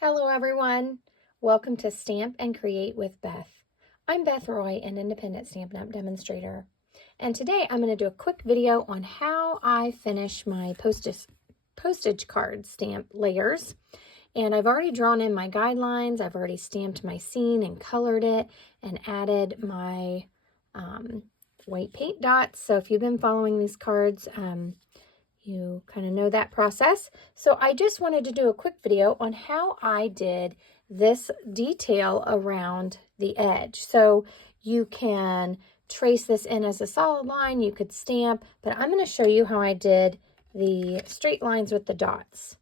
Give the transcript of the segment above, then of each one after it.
Hello everyone, welcome to Stamp and Create with Beth. I'm Beth Roy, an independent Stampin' Up! Demonstrator, and today I'm going to do a quick video on how I finish my postage card stamp layers. And I've already drawn in my guidelines, I've already stamped my scene and colored it and added my white paint dots. So if you've been following these cards, you kind of know that process. So I just wanted to do a quick video on how I did this detail around the edge. So you can trace this in as a solid line, you could stamp, but I'm going to show you how I did the straight lines with the dots.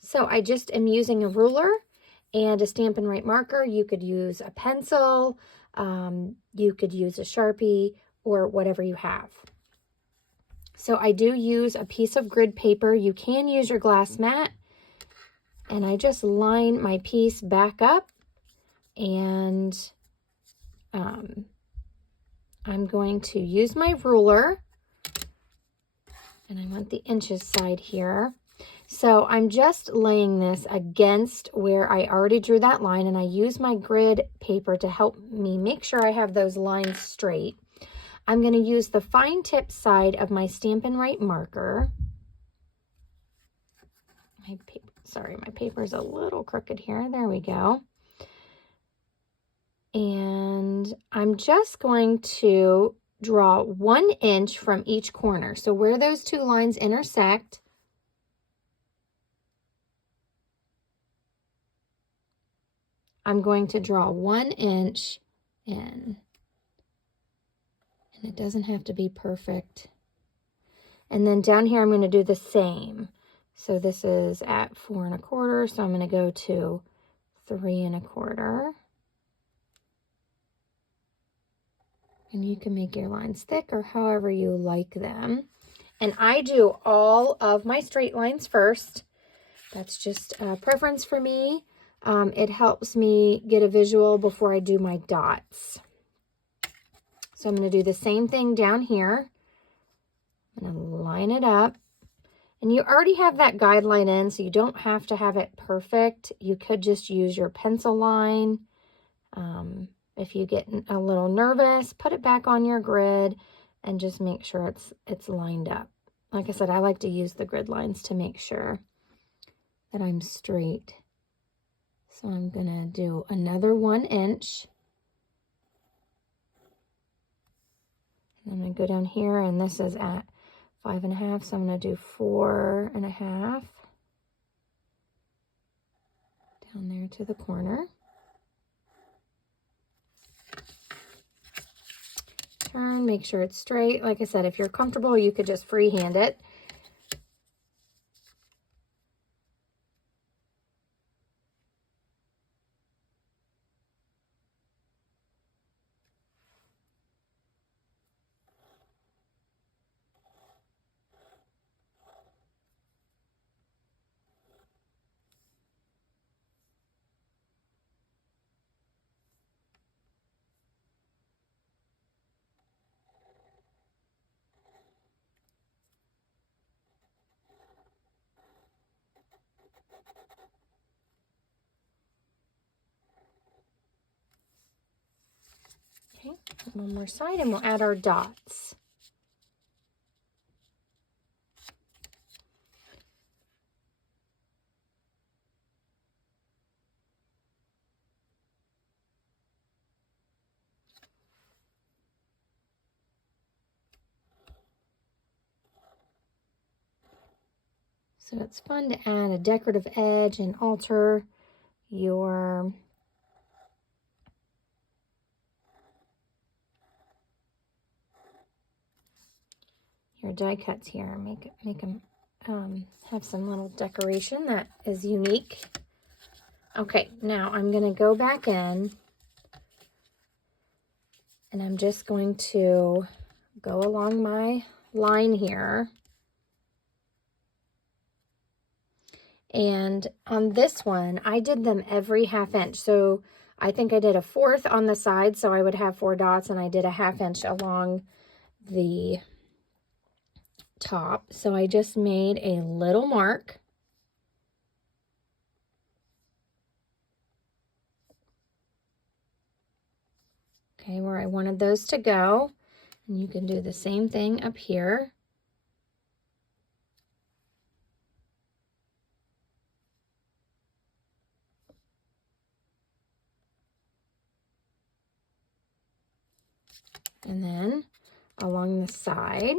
So I just am using a ruler and a Stampin' Write marker. You could use a pencil, you could use a Sharpie, or whatever you have. So I do use a piece of grid paper. You can use your glass mat. And I just line my piece back up. And I'm going to use my ruler. And I want the inches side here. So I'm just laying this against where I already drew that line. And I use my grid paper to help me make sure I have those lines straight. I'm going to use the fine tip side of my Stampin' Write marker. My paper's a little crooked here. There we go. And I'm just going to draw 1 inch from each corner. So where those two lines intersect, I'm going to draw 1 inch in. And it doesn't have to be perfect. And then down here, I'm going to do the same. So this is at 4 1/4, so I'm going to go to 3 1/4. And you can make your lines thick or however you like them. And I do all of my straight lines first. That's just a preference for me. It helps me get a visual before I do my dots. So I'm going to do the same thing down here. I'm going to line it up. And you already have that guideline in, so you don't have to have it perfect. You could just use your pencil line. If you get a little nervous, put it back on your grid and just make sure it's lined up. Like I said, I like to use the grid lines to make sure that I'm straight. So I'm going to do another 1 inch. I'm going to go down here, and this is at 5 1/2, so I'm going to do 4 1/2 down there to the corner. Turn, make sure it's straight. Like I said, if you're comfortable, you could just freehand it. Okay, one more side and we'll add our dots. So it's fun to add a decorative edge and alter your die cuts here. Make them have some little decoration that is unique. Okay, now I'm going to go back in and I'm just going to go along my line here. And on this one, I did them every 1/2 inch. So I think I did a 1/4 on the side, so I would have 4 dots, and I did a 1/2 inch along the top. So I just made a little mark. okay, where I wanted those to go. And you can do the same thing up here. And then along the side.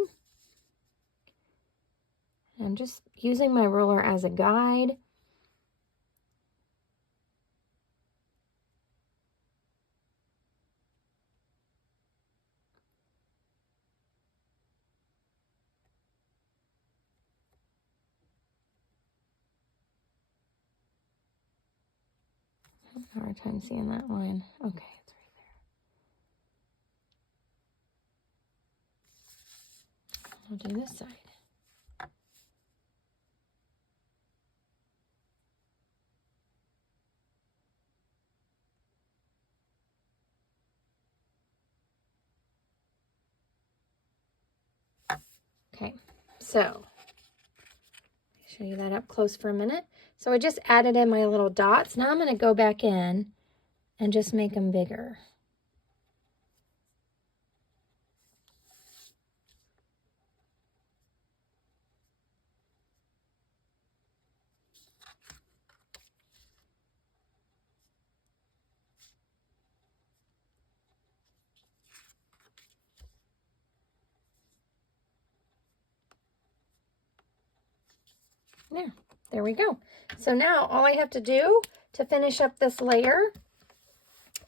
I'm just using my ruler as a guide. I have a hard time seeing that line. Okay, it's right there. I'll do this side. Okay, so show you that up close for a minute. So I just added in my little dots. Now I'm going to go back in and just make them bigger. There we go. So now all I have to do to finish up this layer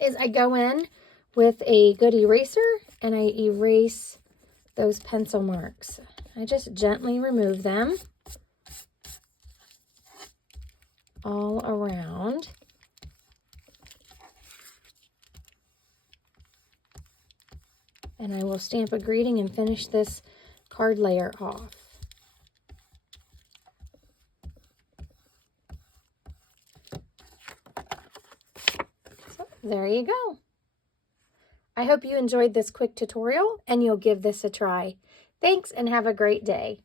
is I go in with a good eraser and I erase those pencil marks. I just gently remove them all around. And I will stamp a greeting and finish this card layer off. So there you go. I hope you enjoyed this quick tutorial and you'll give this a try. Thanks and have a great day.